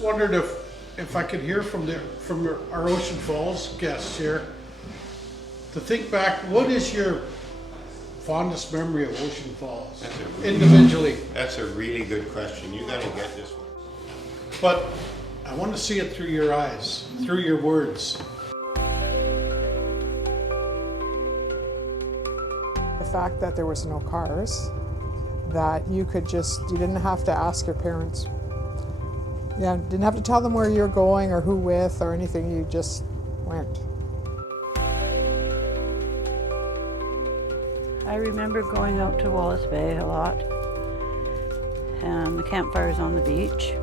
Just wondered if I could hear from our Ocean Falls guests here, to think back, what is your fondest memory of Ocean Falls, individually? That's a really good question. You gotta get this one. But I want to see it through your eyes, through your words. The fact that there was no cars, that you didn't have to ask your parents. Yeah, didn't have to tell them where you're going or who with or anything, you just went. I remember going out to Wallace Bay a lot, and the campfires on the beach.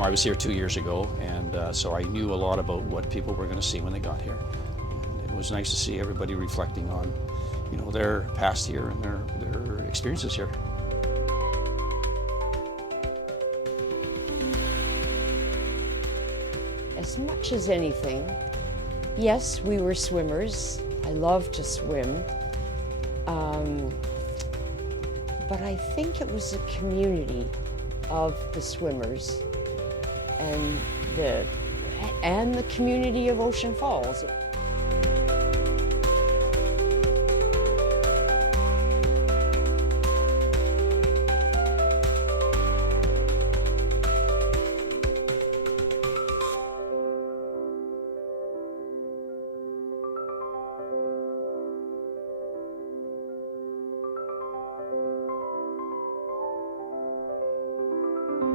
I was here 2 years ago, and so I knew a lot about what people were going to see when they got here. And it was nice to see everybody reflecting on, their past here and their experiences here. As much as anything, yes, we were swimmers. I love to swim. But I think it was a community of the swimmers and the community of Ocean Falls.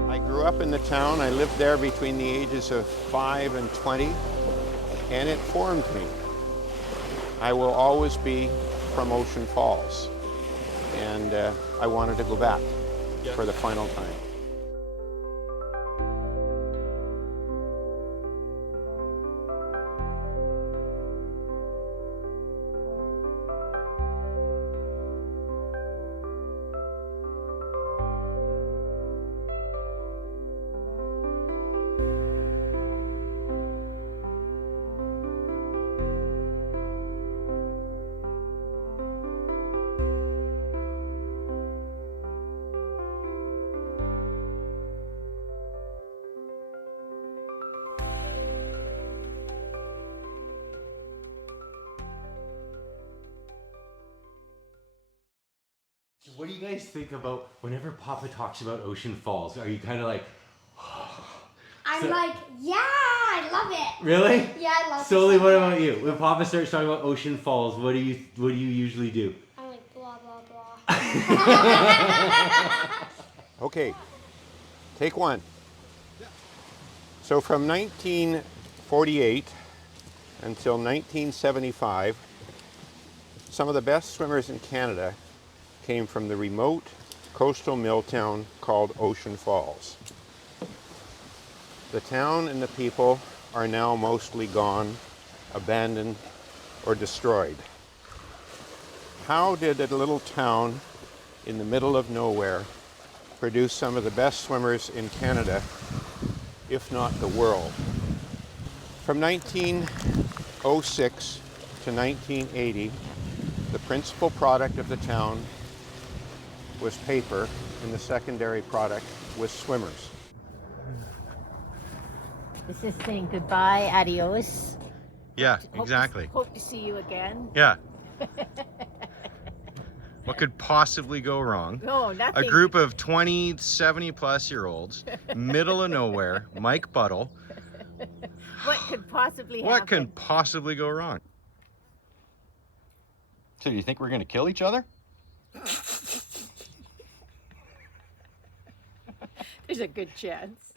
I grew up in the town. I lived there between the ages of 5 and 20, and it formed me. I will always be from Ocean Falls, and I wanted to go back for the final time. What do you guys think about whenever Papa talks about Ocean Falls? Are you kind of like, I'm like, yeah, I love it. really? Yeah, I love it. Solely, what about you? When Papa starts talking about Ocean Falls, what do you usually do? I'm like, blah, blah, blah. Okay, take one. So from 1948 until 1975, some of the best swimmers in Canada came from the remote coastal mill town called Ocean Falls. The town and the people are now mostly gone, abandoned, or destroyed. How did a little town in the middle of nowhere produce some of the best swimmers in Canada, if not the world? From 1906 to 1980, the principal product of the town was paper, and the secondary product was swimmers. This is saying goodbye, adios. Yeah, exactly. Hope to see you again. Yeah. What could possibly go wrong? No, nothing. A group of 20, 70-plus-year-olds, middle of nowhere, Mike Buttle. What could possibly happen? What can possibly go wrong? So do you think we're going to kill each other? There's a good chance.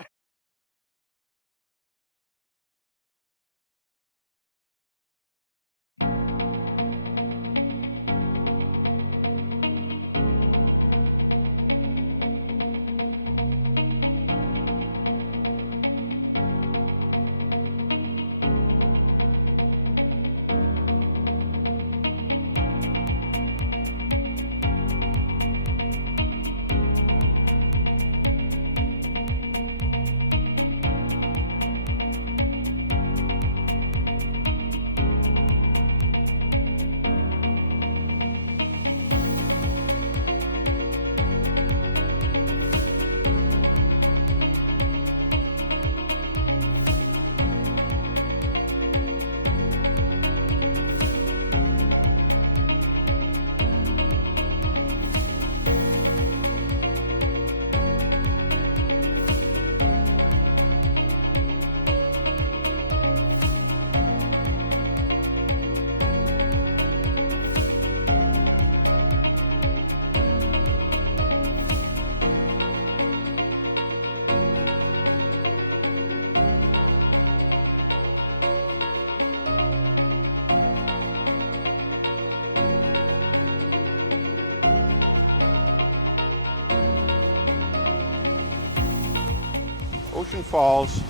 Ocean Falls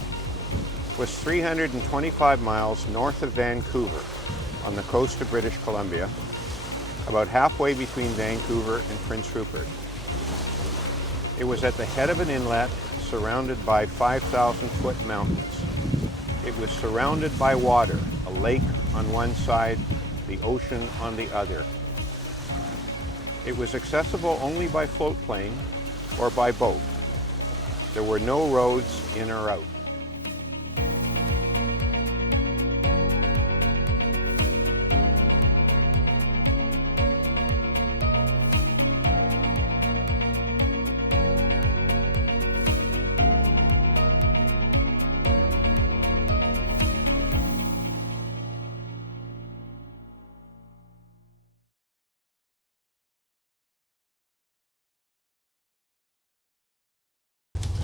was 325 miles north of Vancouver on the coast of British Columbia, about halfway between Vancouver and Prince Rupert. It was at the head of an inlet surrounded by 5,000-foot mountains. It was surrounded by water, a lake on one side, the ocean on the other. It was accessible only by float plane or by boat. There were no roads in or out.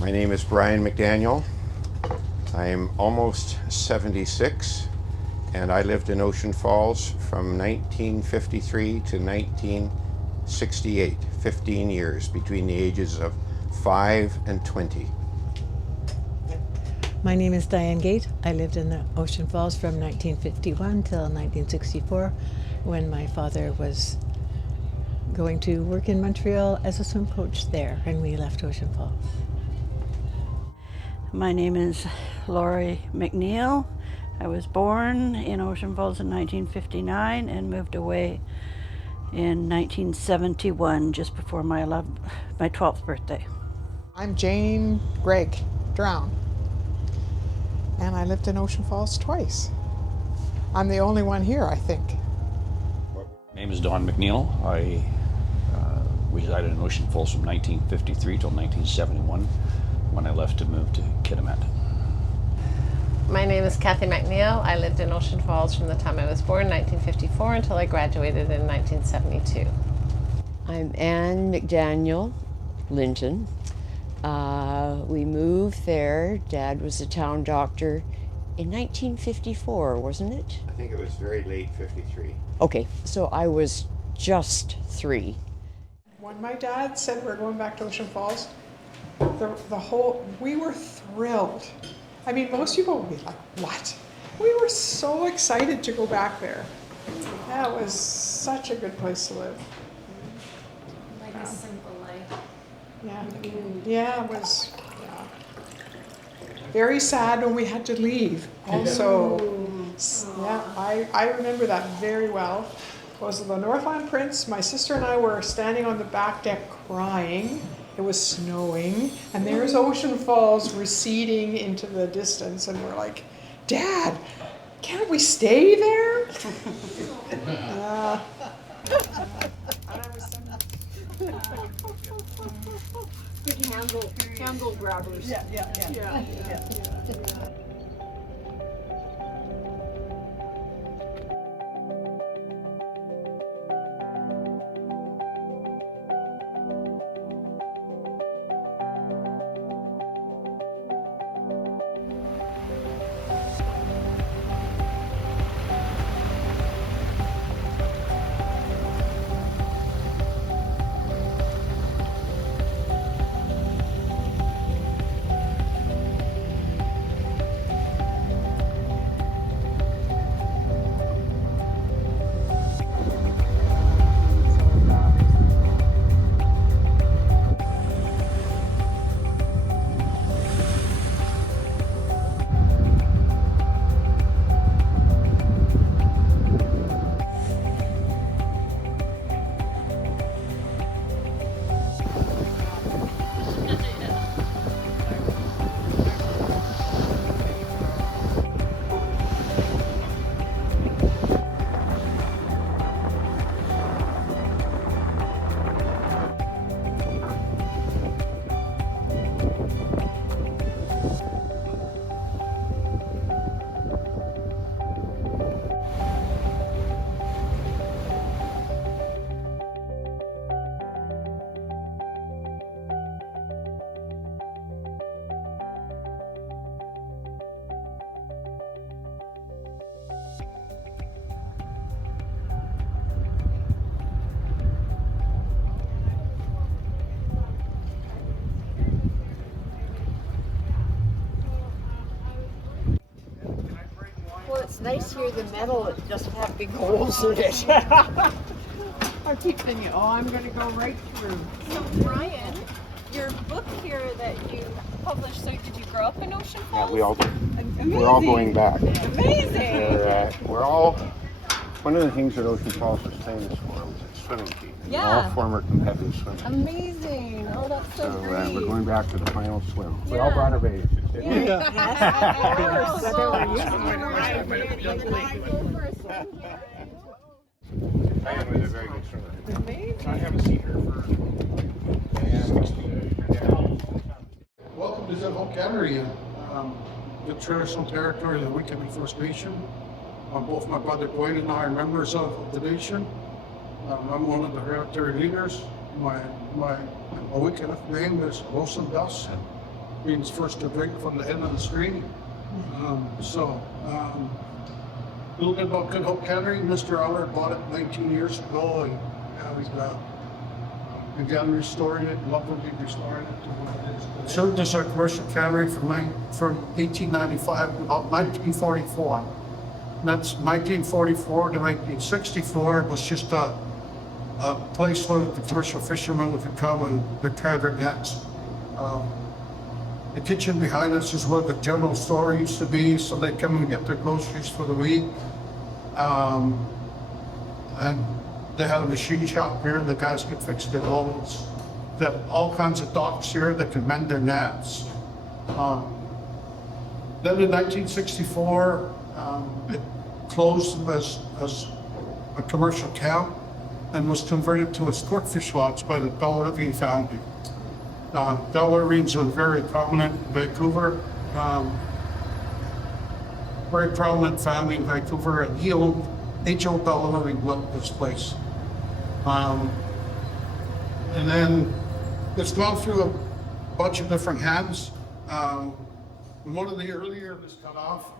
My name is Brian McDaniel. I am almost 76, and I lived in Ocean Falls from 1953 to 1968, 15 years, between the ages of 5 and 20. My name is Diane Gate. I lived in the Ocean Falls from 1951 till 1964, when my father was going to work in Montreal as a swim coach there, and we left Ocean Falls. My name is Laurie McNeil. I was born in Ocean Falls in 1959 and moved away in 1971, just before my 12th birthday. I'm Jane Gregg Drown, and I lived in Ocean Falls twice. I'm the only one here, I think. My name is Don McNeil. I resided in Ocean Falls from 1953 till 1971, when I left to move to Kitimat. My name is Kathy McNeil. I lived in Ocean Falls from the time I was born, 1954, until I graduated in 1972. I'm Ann McDaniel Linton. We moved there. Dad was a town doctor in 1954, wasn't it? I think it was very late 53. Okay, so I was just 3. When my dad said we're going back to Ocean Falls, we were thrilled. I mean, most people would be like, what? We were so excited to go back there. Yeah, it was such a good place to live. Like a simple life. Yeah, yeah, it was very sad when we had to leave. Also, yeah, I remember that very well. It was the Northland Prince. My sister and I were standing on the back deck crying. It was snowing, and there's Ocean Falls receding into the distance, and we're like, Dad, can't we stay there? Big handle grabbers. Yeah. nice here, the metal, it doesn't have big holes in it. I keep thinking, oh, I'm going to go right through. So Brian, your book here that you published, so did you grow up in Ocean Falls? Yeah, we all do. Amazing. We're all going back. Amazing. We're all, one of the things that Ocean Falls was famous for was its swimming team. We're all former competitive swimmers. Amazing. Oh, that's so great. We're going back to the final swim. We Yeah. all brought our babies. Diane was a very good swimmer. I haven't seen her for 60 years. Welcome to Good Hope Cannery, the traditional territory of the Wicked First Nation. Both my brother Boyd and I are members of the nation. I'm one of the hereditary leaders. My Wicked name is Wilson Dus, means first to drink from the end of the stream. A little bit about Good Hope Cannery. Mr. Allard bought it 19 years ago, and now he's began restoring it, lovingly restoring it to what it is. It served as our commercial cannery from 1895 to about 1944. And that's 1944 to 1964. It was just a place where the commercial fishermen would come and prepare their nets. The kitchen behind us is where the general store used to be, so they come and get their groceries for the week. And they had a machine shop here, the guys could fix their loads. They have all kinds of docks here that can mend their nets. Then in 1964, it closed as a commercial camp and was converted to a sport fish lodge by the Bell Irving family. Bell Irving's a very prominent in Vancouver, very prominent family in Vancouver, and H.O. Bell Irving built this place. And then it's gone through a bunch of different hands. One of the earlier was cut off,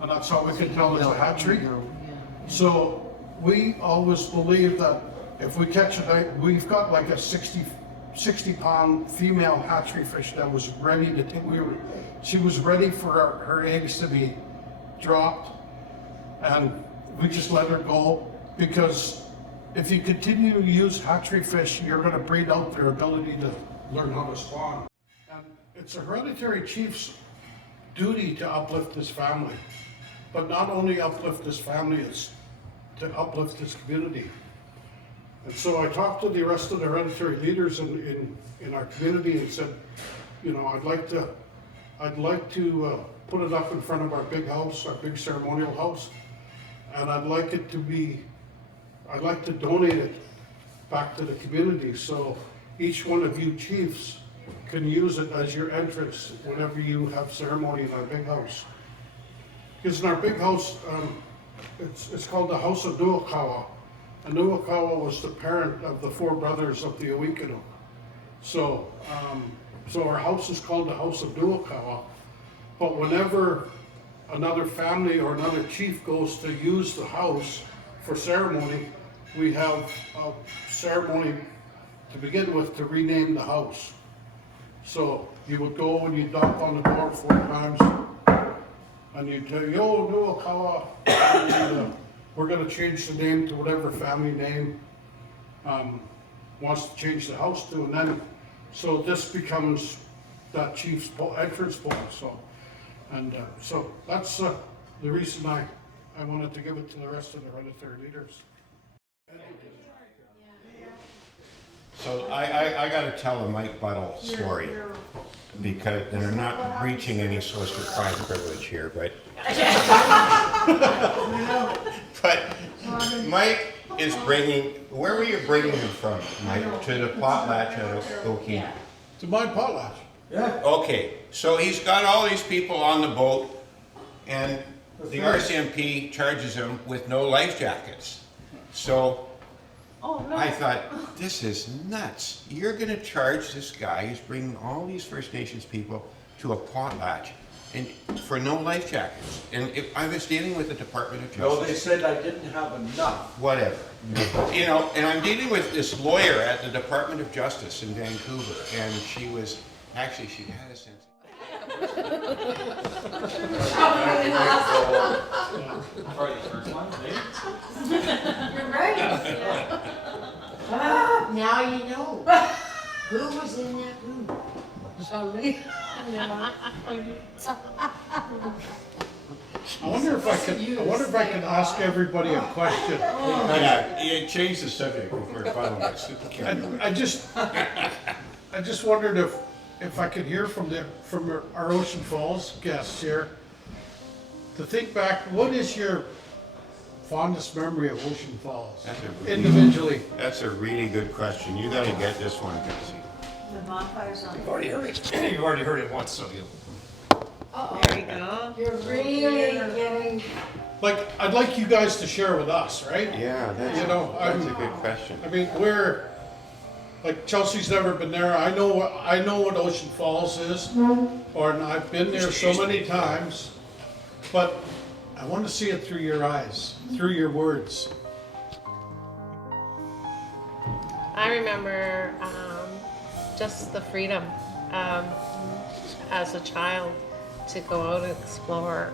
and that's how we can tell it's a hatchery. So we always believe that if we catch it, we've got like a 60-pound female hatchery fish that was ready to take. She was ready for her eggs to be dropped, and we just let her go, because if you continue to use hatchery fish, you're going to breed out their ability to learn how to spawn. And it's a hereditary chief's duty to uplift his family, but not only uplift his family, it's to uplift his community. And so I talked to the rest of the hereditary leaders in our community and said, you know, I'd like to put it up in front of our big house, our big ceremonial house, and I'd like to donate it back to the community, so each one of you chiefs can use it as your entrance whenever you have ceremony in our big house. Because in our big house, it's called the House of Nuakawa. And Nuakawa was the parent of the 4 brothers of the Owikino. So our house is called the House of Nuakawa. But whenever another family or another chief goes to use the house for ceremony, we have a ceremony to begin with to rename the house. So you would go and you knock on the door 4 times, and you'd say, yo, Nuakawa, and we're going to change the name to whatever family name wants to change the house to, and then so this becomes that chief's entrance point. So that's the reason I wanted to give it to the rest of the hereditary leaders. So I got to tell a Mike Buttle story, because they're not breaching any source of client privilege here, but Mike is bringing. Where were you bringing them from, Mike? To the potlatch out of Okie? To my potlatch. Yeah. Okay, so he's got all these people on the boat, and the RCMP charges them with no life jackets. So I thought, this is nuts. You're going to charge this guy who's bringing all these First Nations people to a potlatch and for no life jackets. And I was dealing with the Department of Justice. No, they said I didn't have enough. Whatever. You know, and I'm dealing with this lawyer at the Department of Justice in Vancouver, and she had a sense. Probably the first one, eh? You're right. Now you know. Who was in that room? I wonder if I can ask everybody a question. Yeah, you change the subject before finalists. I just wondered if I could hear from our Ocean Falls guests here, to think back, what is your fondest memory of Ocean Falls? Individually. That's a really good question. You gotta get this one, Cassie. The bonfire's on. You've already heard it. You've already heard it once, so you. There you go. You're really getting. Like, I'd like you guys to share with us, right? Yeah, that's You know, a good question. I mean, like Chelsea's never been there. I know what Ocean Falls is, and I've been there so many times, but I want to see it through your eyes, through your words. I remember just the freedom as a child to go out and explore,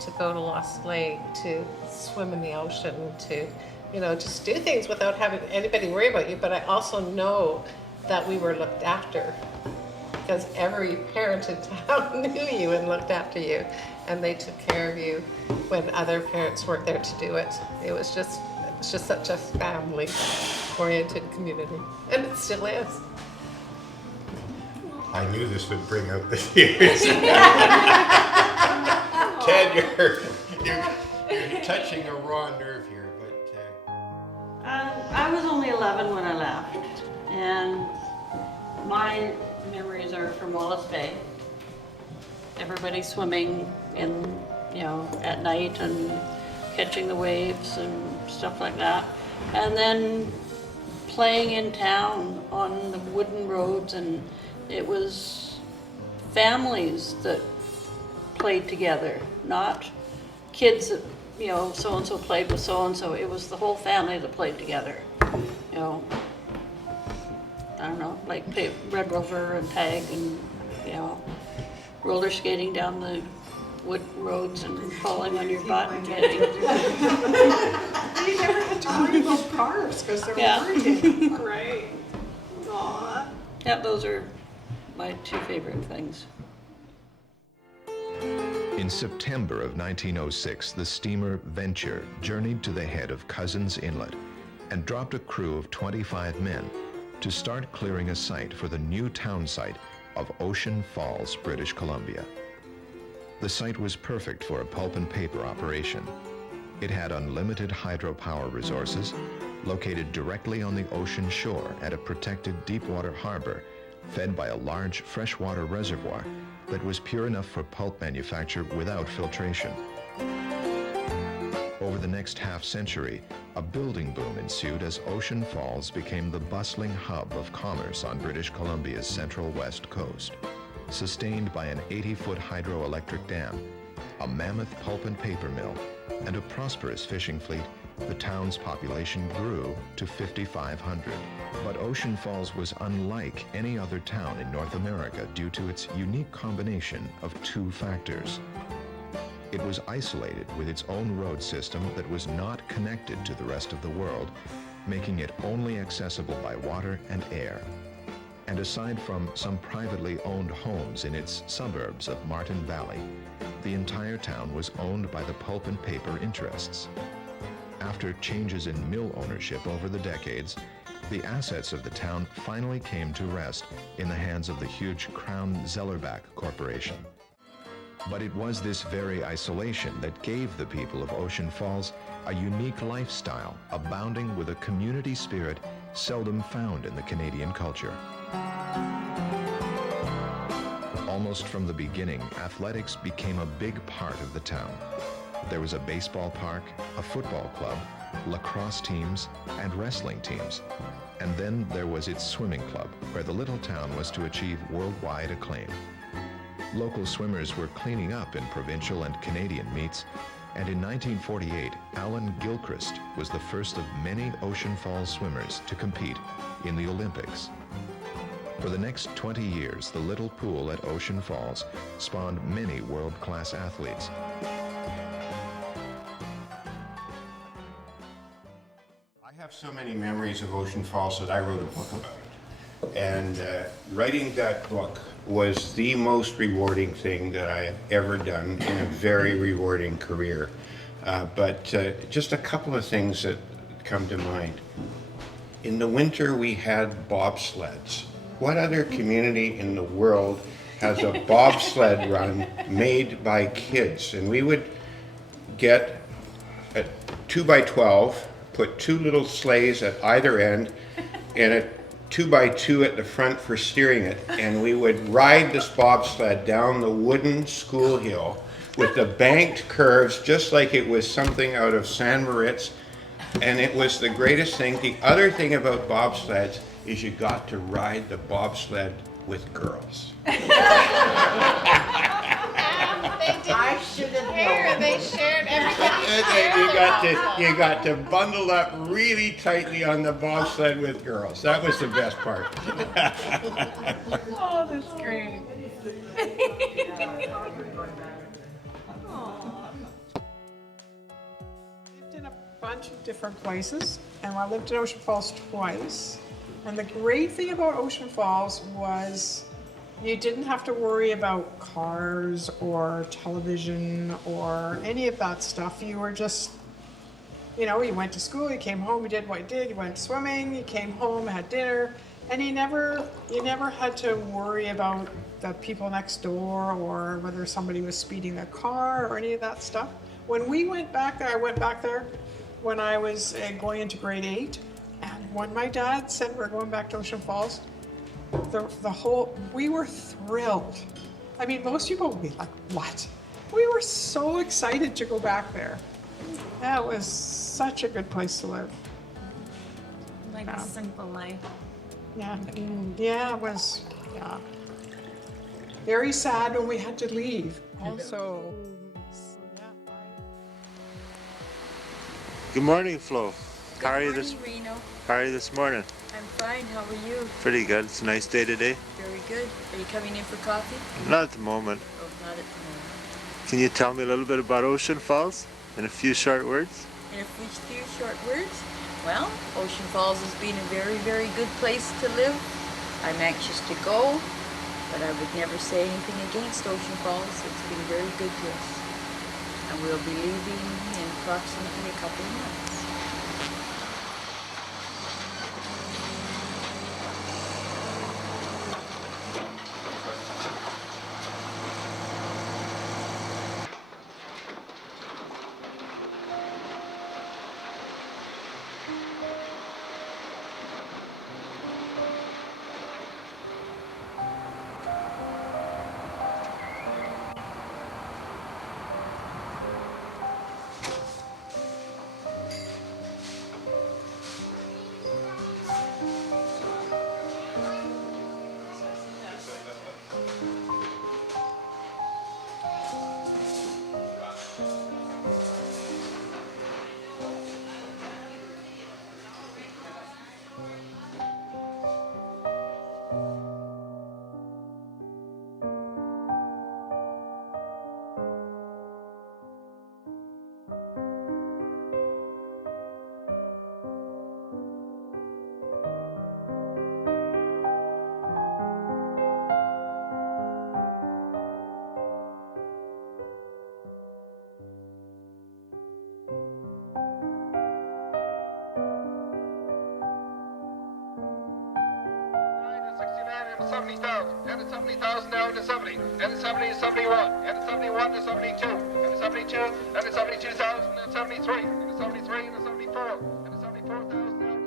to go to Lost Lake, to swim in the ocean, to, just do things without having anybody worry about you. But I also know that we were looked after, because every parent in town knew you and looked after you, and they took care of you when other parents weren't there to do it. It's just such a family-oriented community, and it still is. I knew this would bring out the tears. Ted, you're touching a raw nerve here, but. I was only 11 when I left, and my memories are from Wallace Bay. Everybody swimming in, at night and catching the waves and stuff like that. And then playing in town on the wooden roads, and it was families that played together, not kids that, so-and-so played with so-and-so. It was the whole family that played together. I don't know, like play Red Rover and tag and, roller skating down the wood roads and falling on your butt and getting. You never had to worry about cars because they were working. Right. Aww. Yeah, those are my two favorite things. In September of 1906, the steamer Venture journeyed to the head of Cousins Inlet and dropped a crew of 25 men to start clearing a site for the new town site of Ocean Falls, British Columbia. The site was perfect for a pulp and paper operation. It had unlimited hydropower resources, located directly on the ocean shore at a protected deepwater harbor, fed by a large freshwater reservoir that was pure enough for pulp manufacture without filtration. Over the next half-century, a building boom ensued as Ocean Falls became the bustling hub of commerce on British Columbia's central west coast. Sustained by an 80-foot hydroelectric dam, a mammoth pulp and paper mill, and a prosperous fishing fleet, the town's population grew to 5,500. But Ocean Falls was unlike any other town in North America due to its unique combination of two factors. It was isolated with its own road system that was not connected to the rest of the world, making it only accessible by water and air. And aside from some privately owned homes in its suburbs of Martin Valley, the entire town was owned by the pulp and paper interests. After changes in mill ownership over the decades, the assets of the town finally came to rest in the hands of the huge Crown Zellerbach Corporation. But it was this very isolation that gave the people of Ocean Falls a unique lifestyle, abounding with a community spirit seldom found in the Canadian culture. Almost from the beginning, athletics became a big part of the town. There was a baseball park, a football club, lacrosse teams, and wrestling teams. And then there was its swimming club, where the little town was to achieve worldwide acclaim. Local swimmers were cleaning up in provincial and Canadian meets, and in 1948, Alan Gilchrist was the first of many Ocean Falls swimmers to compete in the Olympics. For the next 20 years, the little pool at Ocean Falls spawned many world-class athletes. have so many memories of Ocean Falls that I wrote a book about it. And writing that book was the most rewarding thing that I have ever done in a very rewarding career. But just a couple of things that come to mind. In the winter, we had bobsleds. What other community in the world has a bobsled run made by kids? And we would get a 2x12, put two little sleighs at either end, and a 2x2 at the front for steering it, and we would ride this bobsled down the wooden school hill with the banked curves just like it was something out of San Moritz, and it was the greatest thing. The other thing about bobsleds is you got to ride the bobsled with girls. I should have known. They shared everything. And you got to bundle up really tightly on the bobsled with girls. That was the best part. Oh, that's great. Lived in a bunch of different places, and I lived in Ocean Falls twice. And the great thing about Ocean Falls was you didn't have to worry about cars or television or any of that stuff. You were just, you know, you went to school, you came home, you did what you did, you went swimming, you came home, had dinner, and you never had to worry about the people next door or whether somebody was speeding their car or any of that stuff. When we went back there, I went back there when I was going into grade 8, and when my dad said we're going back to Ocean Falls, we were thrilled. I mean, most people would be like, what? We were so excited to go back there. That was such a good place to live. Like a simple life. Yeah, yeah, it was, yeah. Very sad when we had to leave. Also, Good morning, Flo. How are you Reno. How are you this morning? I'm fine. How are you? Pretty good. It's a nice day today. Very good. Are you coming in for coffee? Not at the moment. Oh, not at the moment. Can you tell me a little bit about Ocean Falls in a few short words? In a few short words? Well, Ocean Falls has been a very, very good place to live. I'm anxious to go, but I would never say anything against Ocean Falls. It's been very good to us. And we'll be leaving in approximately a couple of months. And 70,000, and it's 70,000 down to 70, and it's 70 to 71, and it's 71 to 72, and it's 72, and it's 72,000, and it's 73, and it's 73, and it's 74, and it's 74,000 down to 70.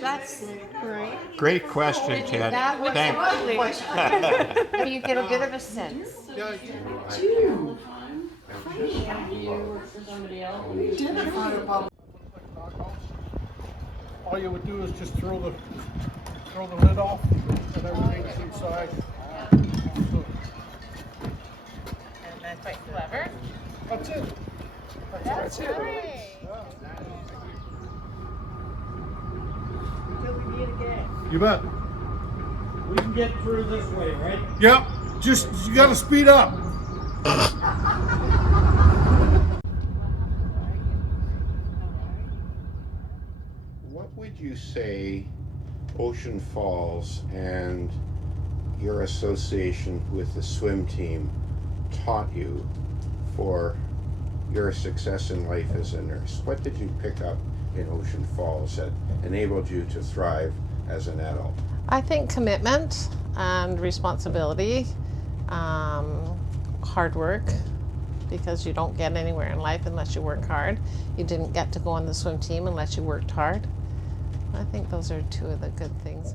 That's great. Great question, Ted. That was a Thanks. lovely question. You get a bit of a sense. All you would do is just throw the lid off and everything's inside. So, And that's quite clever. that's it. That's great. You bet. We can get through this way, right? Yep. Just you gotta speed up. What would you say Ocean Falls and your association with the swim team taught you for your success in life as a nurse? What did you pick up in Ocean Falls that enabled you to thrive as an adult? I think commitment and responsibility, hard work, because you don't get anywhere in life unless you work hard. You didn't get to go on the swim team unless you worked hard. I think those are two of the good things.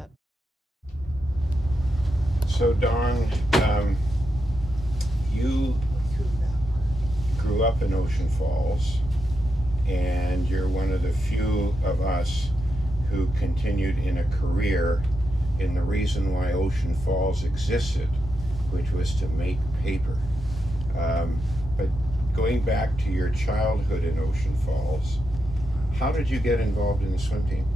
So Dawn, you grew up in Ocean Falls, and you're one of the few of us who continued in a career in the reason why Ocean Falls existed, which was to make paper. But going back to your childhood in Ocean Falls, how did you get involved in the swim team?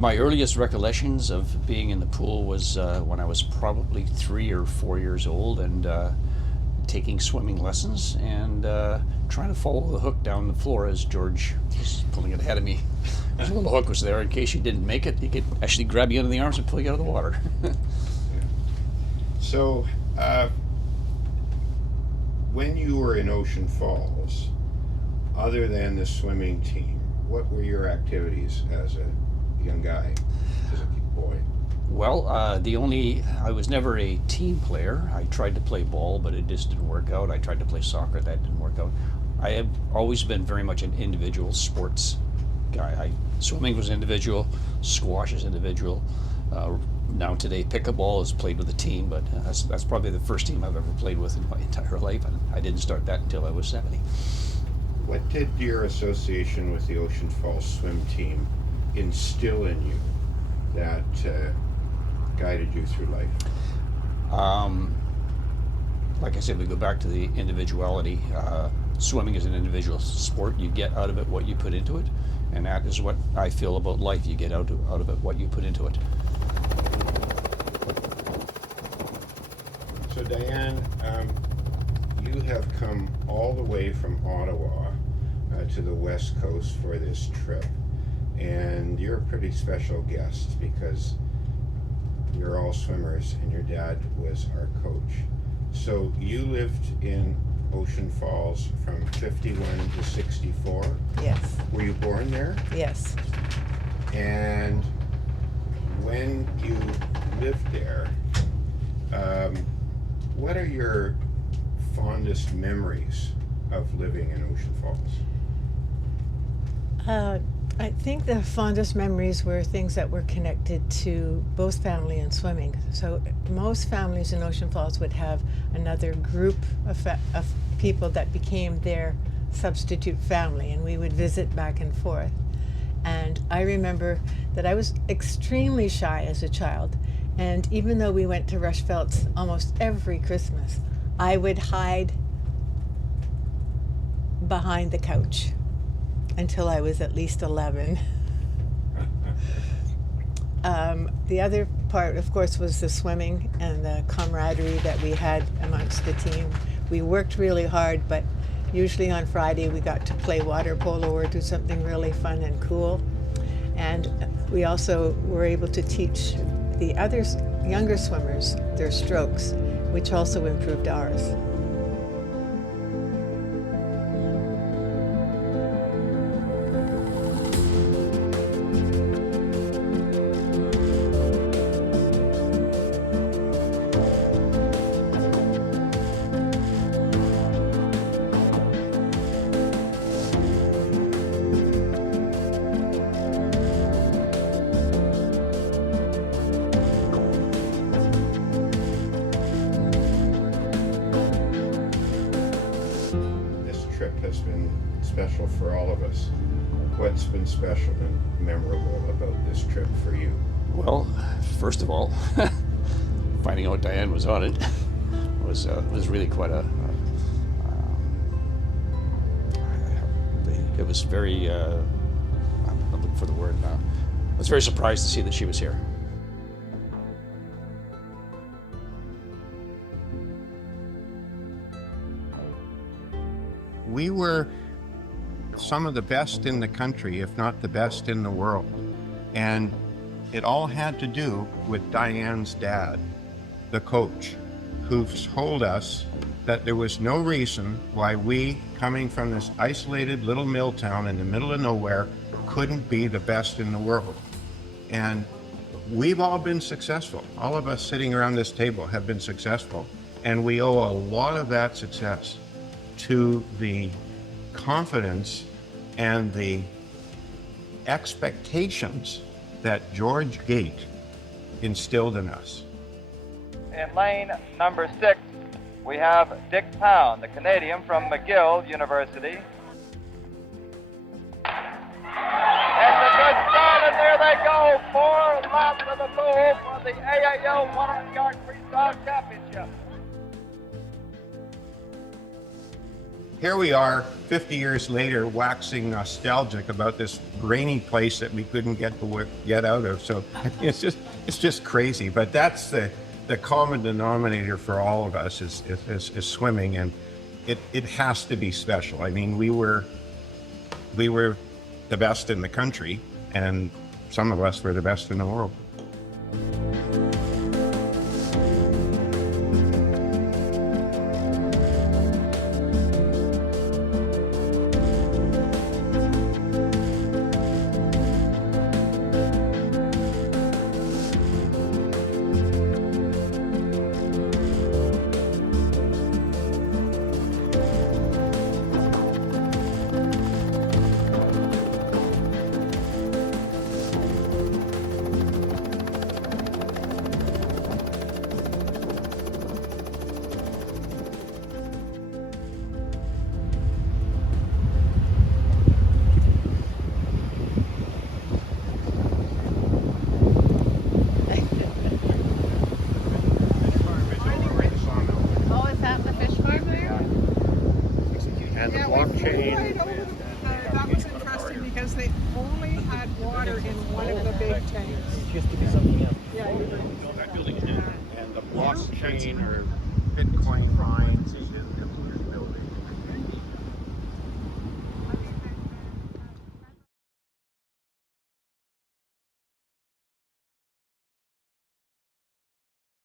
My earliest recollections of being in the pool was when I was probably 3 or 4 years old, and taking swimming lessons and trying to follow the hook down the floor as George was pulling it ahead of me. There's a little hook was there in case you didn't make it. He could actually grab you under the arms and pull you out of the water. So, when you were in Ocean Falls, other than the swimming team, what were your activities as a young guy, as a boy? Well, I was never a team player. I tried to play ball, but it just didn't work out. I tried to play soccer, that didn't work out. I have always been very much an individual sports guy. Swimming was individual, squash is individual. Now today, pickleball is played with a team, but that's probably the first team I've ever played with in my entire life, and I didn't start that until I was 70. What did your association with the Ocean Falls swim team instill in you that guided you through life? Like I said, we go back to the individuality. Swimming is an individual sport. You get out of it what you put into it, and that is what I feel about life. You get out of it what you put into it. So Diane, you have come all the way from Ottawa to the West Coast for this trip, and you're a pretty special guest because you're all swimmers and your dad was our coach. So you lived in Ocean Falls from 51 to 64? Yes. Were you born there? Yes. And when you lived there, what are your fondest memories of living in Ocean Falls? I think the fondest memories were things that were connected to both family and swimming. So most families in Ocean Falls would have another group of people that became their substitute family, and we would visit back and forth. And I remember that I was extremely shy as a child, and even though we went to Rushfeld's almost every Christmas, I would hide behind the couch until I was at least 11. The other part, of course, was the swimming and the camaraderie that we had amongst the team. We worked really hard, but usually on Friday we got to play water polo or do something really fun and cool. And we also were able to teach the other younger swimmers their strokes, which also improved ours. has been special for all of us. What's been special and memorable about this trip for you? Well, first of all, finding out Diane was on it was really quite a. It was very. I'm looking for the word now. I was very surprised to see that she was here. We were some of the best in the country, if not the best in the world. And it all had to do with Diane's dad, the coach, who told us that there was no reason why we, coming from this isolated little mill town in the middle of nowhere, couldn't be the best in the world. And we've all been successful. All of us sitting around this table have been successful. And we owe a lot of that success to the confidence and the expectations that George Gate instilled in us. In lane number 6, we have Dick Pound, the Canadian from McGill University. It's a good start, and there they go. 4 laps of the pool for the AAO 100-yard freestyle championship. Here we are, 50 years later, waxing nostalgic about this rainy place that we couldn't get out of. So it's just crazy. But that's the common denominator for all of us is swimming, and it has to be special. I mean, we were the best in the country, and some of us were the best in the world. That was interesting because they only had water in one of the big tanks. It used to be something else. Yeah, you're right. And the blockchain or Bitcoin mines.